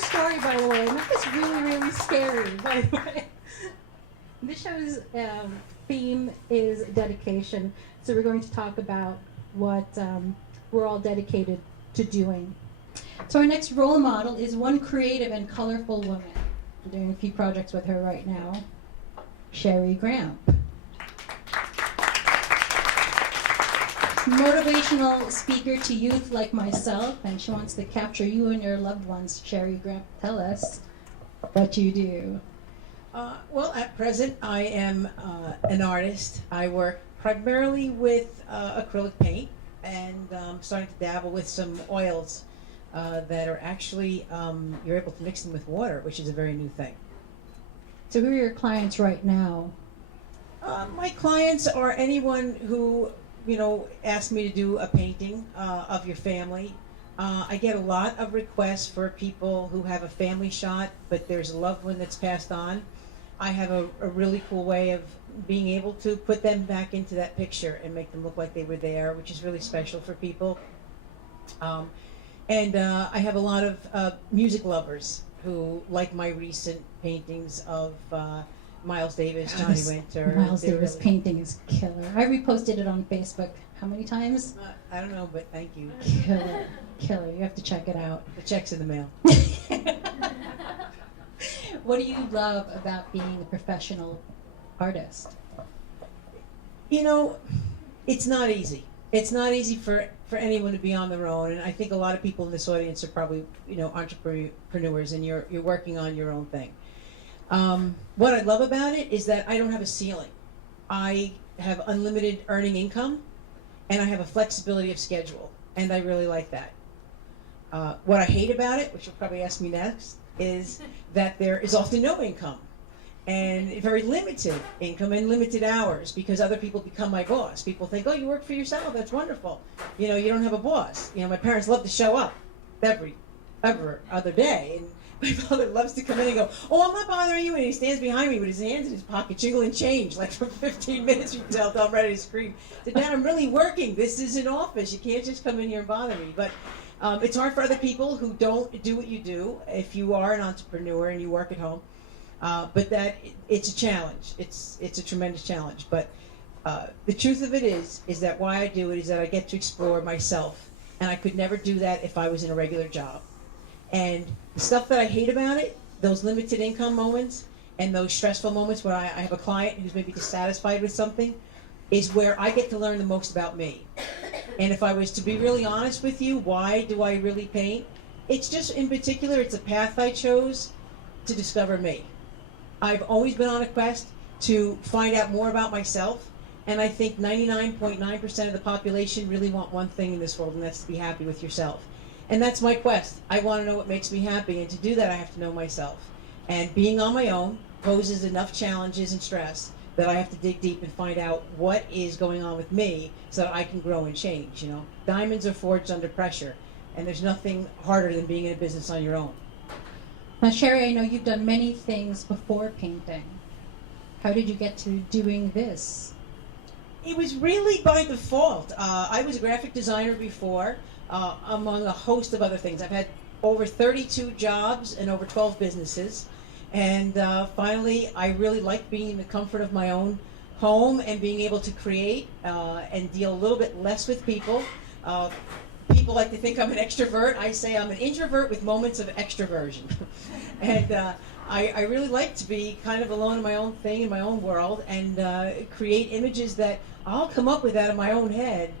story, by the way, and that was really, really scary, by the way. This show's theme is dedication, so we're going to talk about what we're all dedicated to doing. So our next role model is one creative and colorful woman. I'm doing a few projects with her right now, Cherie Grampp. Motivational speaker to youth like myself, and she wants to capture you and your loved ones. Cherie Grampp, tell us what you do. Well, at present, I am an artist. I work primarily with acrylic paint, and starting to dabble with some oils that are actually, you're able to mix them with water, which is a very new thing. So who are your clients right now? My clients are anyone who, asks me to do a painting of your family. I get a lot of requests for people who have a family shot, but there's a loved one that's passed on. I have a really cool way of being able to put them back into that picture and make them look like they were there, which is really special for people. And I have a lot of music lovers who like my recent paintings of Miles Davis, Johnny Winter. Miles Davis painting is killer. I reposted it on Facebook. How many times? I don't know, but thank you. Killer. Killer. You have to check it out. The check's in the mail. What do you love about being a professional artist? It's not easy. It's not easy for anyone to be on their own, and I think a lot of people in this audience are probably, entrepreneurs, and you're working on your own thing. What I love about it is that I don't have a ceiling. I have unlimited earning income, and I have a flexibility of schedule, and I really like that. What I hate about it, which you'll probably ask me next, is that there is often no income, and very limited income and limited hours, because other people become my boss. People think, oh, you work for yourself, that's wonderful. You don't have a boss. My parents love to show up every other day, and my father loves to come in and go, oh, I'm not bothering you, and he stands behind me with his hands in his pocket, jiggling change, like for 15 minutes until I'm ready to scream. I said, Dad, I'm really working. This is an office. You can't just come in here and bother me. But it's hard for other people who don't do what you do, if you are an entrepreneur and you work at home. But that it's a challenge. It's a tremendous challenge. But the truth of it is that why I do it is that I get to explore myself, and I could never do that if I was in a regular job. And the stuff that I hate about it, those limited income moments and those stressful moments where I have a client who's maybe dissatisfied with something, is where I get to learn the most about me. And if I was to be really honest with you, why do I really paint? It's just, in particular, it's a path I chose to discover me. I've always been on a quest to find out more about myself, and I think 99.9% of the population really want one thing in this world, and that's to be happy with yourself. And that's my quest. I want to know what makes me happy, and to do that I have to know myself. And being on my own poses enough challenges and stress that I have to dig deep and find out what is going on with me so that I can grow and change. Diamonds are forged under pressure, and there's nothing harder than being in a business on your own. Now, Cherie, I know you've done many things before painting. How did you get to doing this? It was really by default. I was a graphic designer before, among a host of other things. I've had over 32 jobs and over 12 businesses. And finally, I really like being in the comfort of my own home and being able to create and deal a little bit less with people. People like to think I'm an extrovert. I say I'm an introvert with moments of extroversion. And I really like to be kind of alone in my own thing, in my own world, and create images that I'll come up with out of my own head.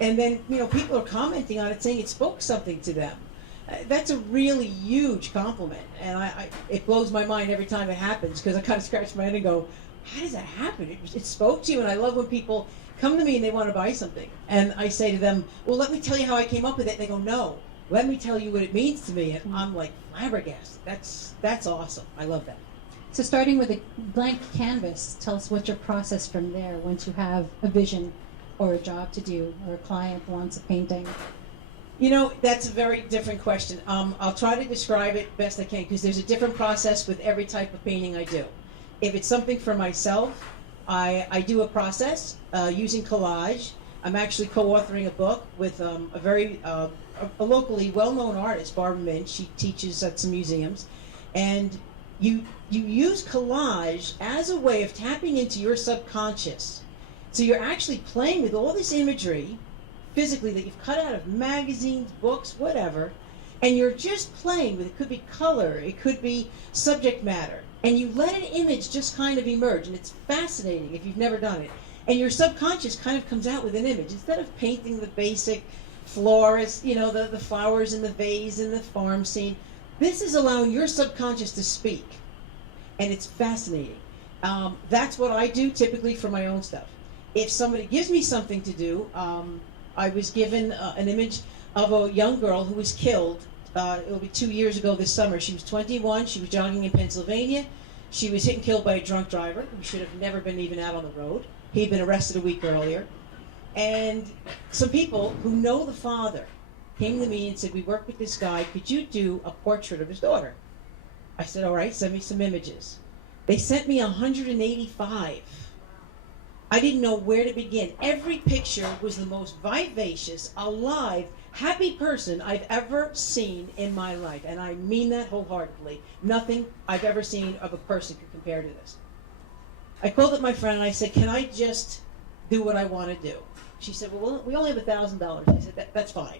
And then, people are commenting on it, saying it spoke something to them. That's a really huge compliment, and it blows my mind every time it happens, because I kind of scratch my head and go, how does that happen? It spoke to you. And I love when people come to me and they want to buy something, and I say to them, well, let me tell you how I came up with it. And they go, no, let me tell you what it means to me. And I'm like flabbergasted. That's awesome. I love that. So starting with a blank canvas, tell us what's your process from there once you have a vision or a job to do, or a client wants a painting. That's a very different question. I'll try to describe it best I can, because there's a different process with every type of painting I do. If it's something for myself, I do a process using collage. I'm actually co-authoring a book with a very a locally well-known artist, Barbara Mint. She teaches at some museums, and you use collage as a way of tapping into your subconscious. So you're actually playing with all this imagery, physically, that you've cut out of magazines, books, whatever, and you're just playing with it. It could be color, it could be subject matter, and you let an image just kind of emerge, and it's fascinating if you've never done it. And your subconscious kind of comes out with an image. Instead of painting the basic florist, you know, the flowers in the vase and the farm scene, this is allowing your subconscious to speak. And it's fascinating. That's what I do typically for my own stuff. If somebody gives me something to do, I was given an image of a young girl who was killed. It'll be 2 years ago this summer. She was 21. She was jogging in Pennsylvania. She was hit and killed by a drunk driver who should have never been even out on the road. He'd been arrested a week earlier. And some people who know the father came to me and said, we work with this guy. Could you do a portrait of his daughter? I said, all right, send me some images. They sent me 185. I didn't know where to begin. Every picture was the most vivacious, alive, happy person I've ever seen in my life. And I mean that wholeheartedly. Nothing I've ever seen of a person could compare to this. I called up my friend and I said, can I just do what I want to do? She said, well, we only have $1,000. I said, that's fine.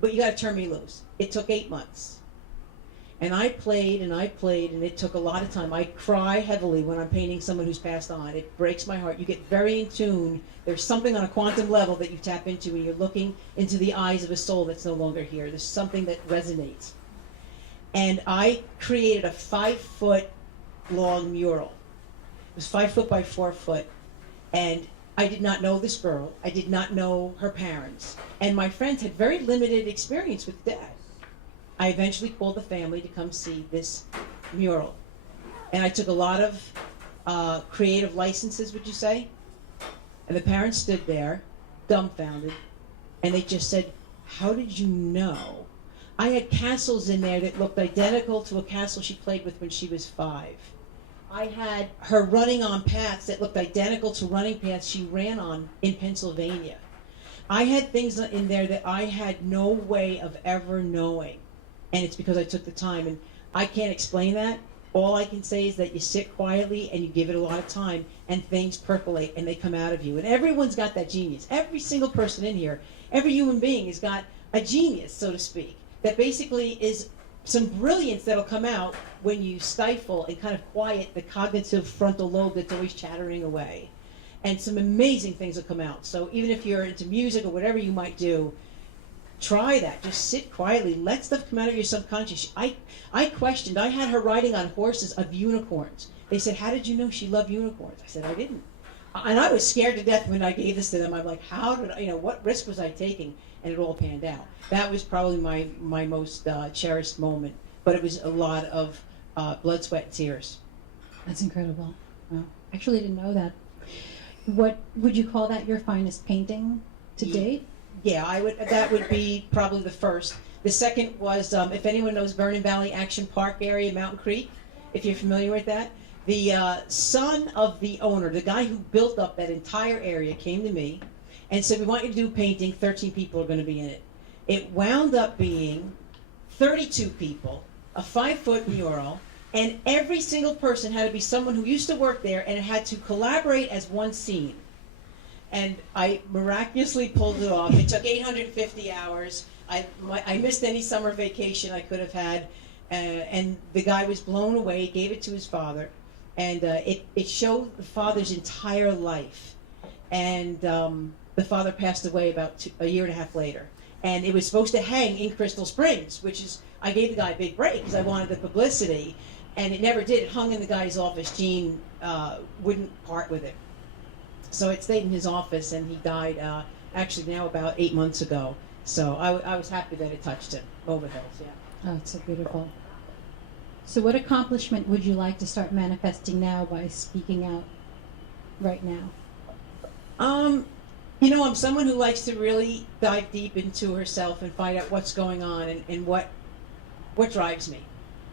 But you got to turn me loose. It took 8 months. And I played, and it took a lot of time. I cry heavily when I'm painting someone who's passed on. It breaks my heart. You get very in tune. There's something on a quantum level that you tap into when you're looking into the eyes of a soul that's no longer here. There's something that resonates. And I created a 5-foot long mural. It was 5 foot by 4 foot. And I did not know this girl. I did not know her parents. And my friends had very limited experience with Dad. I eventually called the family to come see this mural. And I took a lot of creative licenses, would you say? And the parents stood there, dumbfounded, and they just said, how did you know? I had castles in there that looked identical to a castle she played with when she was 5. I had her running on paths that looked identical to running paths she ran on in Pennsylvania. I had things in there that I had no way of ever knowing. And it's because I took the time, and I can't explain that. All I can say is that you sit quietly and you give it a lot of time, and things percolate and they come out of you. And everyone's got that genius. Every single person in here, every human being has got a genius, so to speak, that basically is some brilliance that'll come out when you stifle and kind of quiet the cognitive frontal lobe that's always chattering away. And some amazing things will come out. So even if you're into music or whatever you might do, try that. Just sit quietly. Let stuff come out of your subconscious. I questioned. I had her riding on horses of unicorns. They said, how did you know she loved unicorns? I said, I didn't. And I was scared to death when I gave this to them. I'm like, how did I, what risk was I taking? And it all panned out. That was probably my most cherished moment. But it was a lot of blood, sweat, and tears. That's incredible. Wow. Actually, I didn't know that. What would you call that your finest painting to date? Yeah, that would be probably the first. The second was, if anyone knows Vernon Valley Action Park area, Mountain Creek, if you're familiar with that, the son of the owner, the guy who built up that entire area, came to me and said, we want you to do a painting, 13 people are going to be in it. It wound up being 32 people, a 5-foot mural, and every single person had to be someone who used to work there, and it had to collaborate as one scene. And I miraculously pulled it off. It took 850 hours. I missed any summer vacation I could have had. And the guy was blown away, gave it to his father. And it showed the father's entire life. And the father passed away about a year and a half later. And it was supposed to hang in Crystal Springs, which is, I gave the guy a big break because I wanted the publicity. And it never did. It hung in the guy's office. Gene wouldn't part with it. So it stayed in his office, and he died actually now about 8 months ago. So I was happy that it touched him. Over hills, yeah. Oh, it's so beautiful. So what accomplishment would you like to start manifesting now by speaking out right now? I'm someone who likes to really dive deep into herself and find out what's going on and what drives me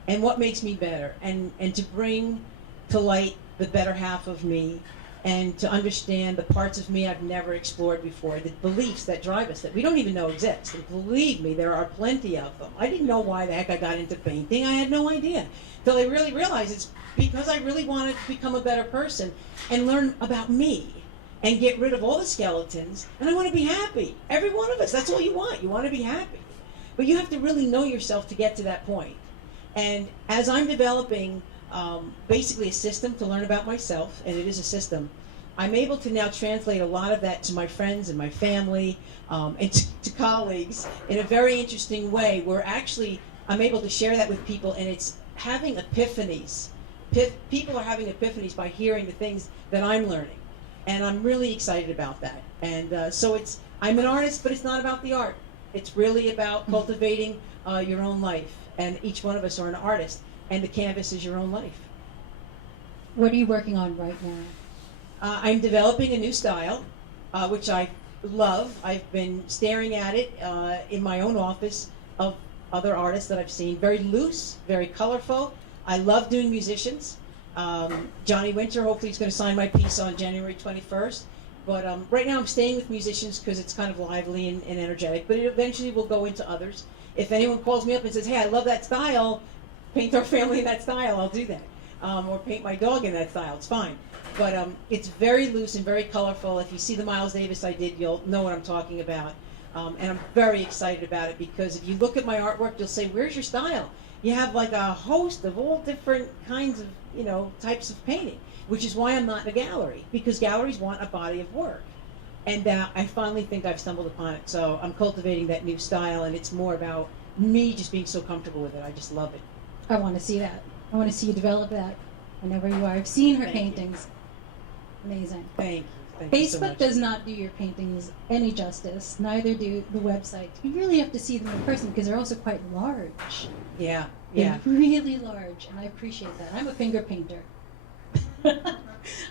and what makes me better, and to bring to light the better half of me. and to understand the parts of me I've never explored before, the beliefs that drive us that we don't even know exist. And believe me, there are plenty of them. I didn't know why the heck I got into painting. I had no idea. Till I really realized it's because I really wanted to become a better person and learn about me and get rid of all the skeletons, and I want to be happy. Every one of us, that's all you want. You want to be happy. But you have to really know yourself to get to that point. And as I'm developing basically a system to learn about myself, and it is a system, I'm able to now translate a lot of that to my friends and my family and to colleagues in a very interesting way, where actually I'm able to share that with people, and it's having epiphanies. People are having epiphanies by hearing the things that I'm learning, and I'm really excited about that. And so I'm an artist, but it's not about the art. It's really about cultivating your own life, and each one of us are an artist, and the canvas is your own life. What are you working on right now? I'm developing a new style, which I love. I've been staring at it in my own office of other artists that I've seen. Very loose, very colorful. I love doing musicians. Johnny Winter, hopefully he's going to sign my piece on January 21st. But right now I'm staying with musicians because it's kind of lively and energetic, but it eventually will go into others. If anyone calls me up and says, hey, I love that style, paint our family in that style, I'll do that. Or paint my dog in that style, it's fine. But it's very loose and very colorful. If you see the Miles Davis I did, you'll know what I'm talking about. And I'm very excited about it because if you look at my artwork, you'll say, where's your style? You have like a host of all different kinds of, types of painting, which is why I'm not in a gallery, because galleries want a body of work. And I finally think I've stumbled upon it. So I'm cultivating that new style, and it's more about me just being so comfortable with it. I just love it. I want to see that. I want to see you develop that. I know where you are. I've seen her paintings. Amazing. Thank you. Thank you so much. Facebook does not do your paintings any justice. Neither do the website. You really have to see them in person because they're also quite large. Yeah. They're really large, and I appreciate that. I'm a finger painter. I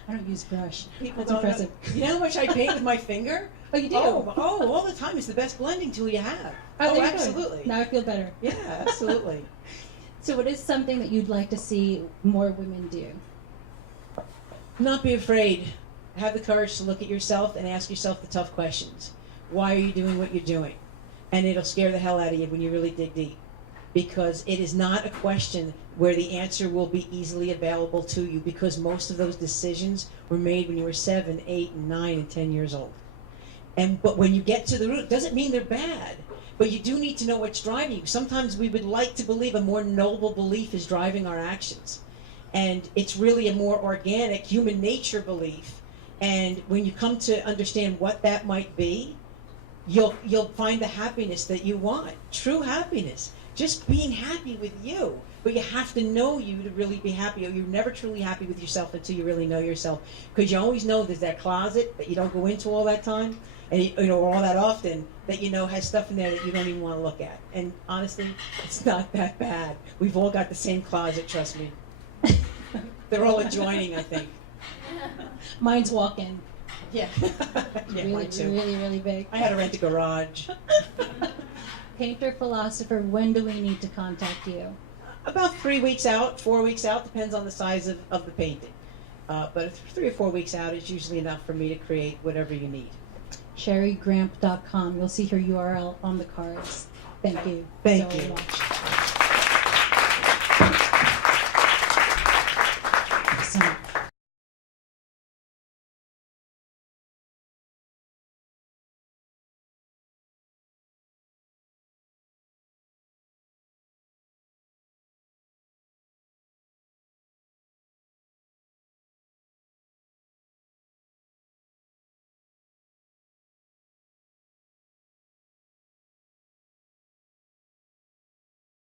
don't use brush. That's impressive. You know how much I paint with my finger? Oh, you do? Oh, all the time. It's the best blending tool you have. Oh, absolutely. Now I feel better. Yeah, absolutely. So what is something that you'd like to see more women do? Not be afraid. Have the courage to look at yourself and ask yourself the tough questions. Why are you doing what you're doing? And it'll scare the hell out of you when you really dig deep. Because it is not a question where the answer will be easily available to you, because most of those decisions were made when you were 7, 8, 9, and 10 years old. But when you get to the root, it doesn't mean they're bad. But you do need to know what's driving you. Sometimes we would like to believe a more noble belief is driving our actions. And it's really a more organic human nature belief. And when you come to understand what that might be, you'll find the happiness that you want. True happiness. Just being happy with you. But you have to know you to really be happy. Or you're never truly happy with yourself until you really know yourself. Because you always know there's that closet that you don't go into all that time, and all that often, that has stuff in there that you don't even want to look at. And honestly, it's not that bad. We've all got the same closet, trust me. They're all adjoining, I think. Mine's walk-in. Yeah. Yeah, Really, mine too. really, really big. I had to rent a garage. Painter, philosopher, when do we need to contact you? About 3 weeks out, 4 weeks out, depends on the size of the painting. But 3 or 4 weeks out is usually enough for me to create whatever you need. CherieGrampp.com. You'll see her URL on the cards. Thank you Thank so you. much.